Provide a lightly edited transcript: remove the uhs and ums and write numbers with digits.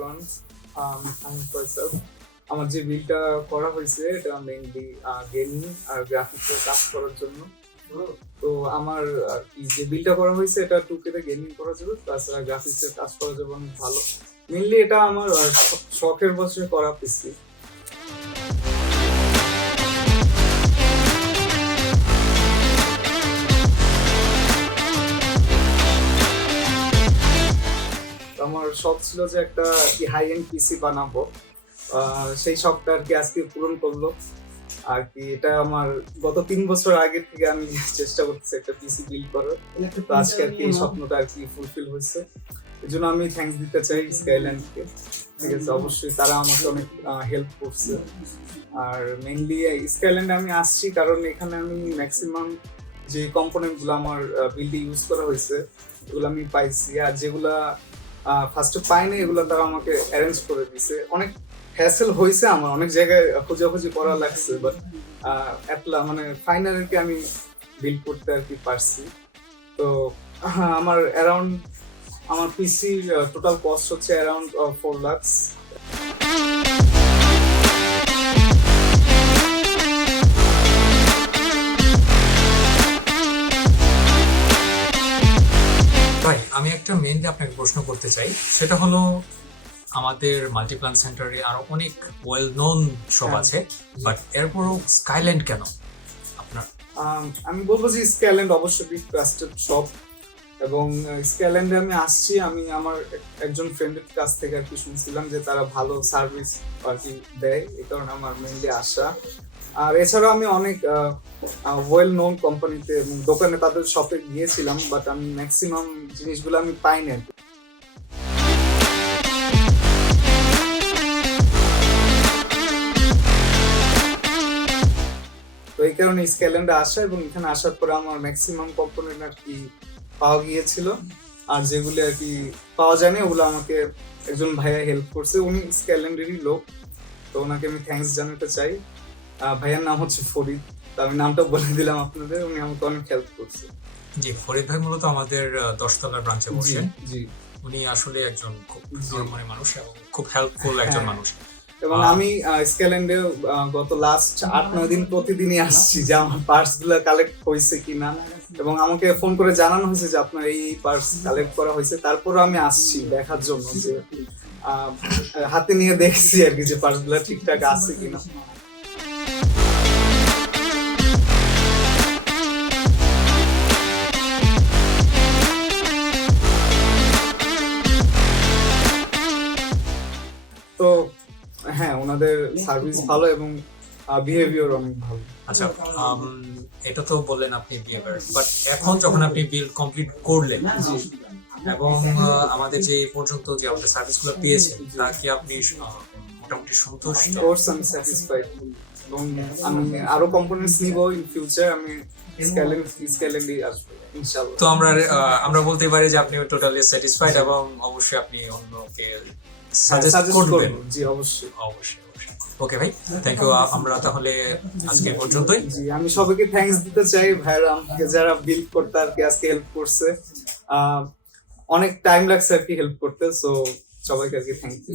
Everyone, আমি ফয়সাল। আমার যে বিলটা করা হয়েছে এটা মেইনলি গেমিং আর গ্রাফিক্সের কাজ করার জন্য। তো আমার আর কি যে বিলটা করা হয়েছে এটা 2K তে গেমিং করা যাবে, তাছাড়া গ্রাফিক্সের কাজ করা যাবে অনেক ভালো। মেইনলি এটা আমার শখের বছরে করা পিসি। আমার শখ ছিল যে একটা হাই এন্ড পিসি বানাবো, সেই শখটা আর কি আজকে পূরণ করলো আর কি। এটা আমার গত 3 বছর আগে থেকে আমি চেষ্টা করতেছি একটা পিসি বিল্ড করার, তো আজকে আর কি এই স্বপ্নটা আর কি ফুলফিল হয়েছে। এই জন্য আমি থ্যাঙ্কস দিতে চাই স্কাইল্যান্ডকে, ঠিক আছে? অবশ্যই তারা আমাকে অনেক হেল্প করছে। আর মেইনলি স্কাইল্যান্ডে আমি আসছি কারণ এখানে আমি ম্যাক্সিমাম যে কম্পোনেন্টগুলো আমার বিল্ডে ইউজ করা হয়েছে এগুলো আমি পাইছি, আর যেগুলা ফার্স্টে পাইনি এগুলো তারা আমাকে অ্যারেঞ্জ করে দিছে। অনেক হ্যাসেল হয়েছে, আমার অনেক জায়গায় খোঁজাখুঁজি করা লাগছে, বাট মানে ফাইনালি আমি বিল্ড করতে আর কি পারছি। তো আমার অ্যারাউন্ড আমার পিসির টোটাল কস্ট হচ্ছে অ্যারাউন্ড 4 লাখ। ভাই, আমি একটা মেইনলি আপনাকে প্রশ্ন করতে চাই, সেটা হলো আমাদের মাল্টিপ্ল্যান সেন্টারে আরো অনেক ওয়েল নোন শপ আছে, বাট এরপরও স্কাইল্যান্ড কেন আপনার? আমি বলবো যে স্কাইল্যান্ড অবশ্যই ট্রাস্টেড শপ, এবং স্কাইল্যান্ডে আমি আসছি আমি আমার একজন ফ্রেন্ডের কাছ থেকে আর কি শুনছিলাম যে তারা ভালো সার্ভিস আর কি দেয়, এই কারণে আমার মেইনলি আসা। আর এছাড়াও আমি অনেক ওয়েল নোন কোম্পানিতে দোকানে তাদের শপে গিয়েছিলাম, বাট আমি ম্যাক্সিমাম জিনিসগুলো আমি পাইনি আর কি। তো এই কারণে স্কাইল্যান্ডে আসা, এবং এখানে আসার পরে আমার ম্যাক্সিমাম কম্পোনেন্ট আর কি পাওয়া গিয়েছিল, আর যেগুলো আর কি পাওয়া যায়নি ওগুলো আমাকে একজন ভাইয়া হেল্প করছে। উনি স্কাইল্যান্ডেরই লোক, তো ওনাকে আমি থ্যাঙ্কস জানাতে চাই। ভাইয়ার নাম হচ্ছে ফরিদ, তো আমি নামটা বলে দিলাম আপনাদের। উনি আমাকে অনেক হেল্প করছে। জি, ফরিদ ভাই মূলত আমাদের 10 তলার ব্রাঞ্চে বসেন। জি, উনি আসলে একজন খুব নরমাল মানুষ এবং খুব হেল্পফুল একজন মানুষ। এবং আমি স্কাইল্যান্ডে গত লাস্ট 8-9 দিন প্রতিদিনই আসছি যে আমার পার্টস গুলো কালেক্ট হয়েছে কিনা, এবং আমাকে ফোন করে জানানো হয়েছে যে আপনার এই পার্টস কালেক্ট করা হয়েছে। তারপরে আমি আসছি দেখার জন্য, যে হাতে নিয়ে দেখছি আর কি যে পার্টস গুলো ঠিকঠাক আছে কিনা। তো হ্যাঁ, ওনাদের সার্ভিস ভালো এবং বিহেভিয়ার অনেক ভালো। আচ্ছা, এটা তো বললেন আপনি বিহেভিয়ার, বাট এখন যখন আপনি বিল্ড কমপ্লিট করলেন এবং আমাদের যে পর্যন্ত যে আমাদের সার্ভিসগুলো পেয়েছেন, তা কি আপনি মোটামুটি সন্তুষ্ট? আমি স্যাটিসফাইড, এবং আমি আরো কম্পোনেন্টস নিব ইন ফিউচার। আমি স্কাইল্যান্ডে আসবো ইনশাআল্লাহ। তো আমরা বলতে পারি যে আপনি টোটালি স্যাটিসফাইড, এবং অবশ্যই আপনি অন্যকে সাজেস্ট করবেন। জি, অবশ্যই। ওকে ভাই, থ্যাংক ইউ। আমরা তাহলে আজকে পর্যন্তই। জি, আমি সবাইকে থ্যাঙ্কস দিতে চাই ভাইরা আমাকে যারা বিল্ড করতে আর কি আজকে হেল্প করছে। অনেক টাইম লাগছে আর কি হেল্প করতে, সো সবাইকে আর কি থ্যাংক ইউ।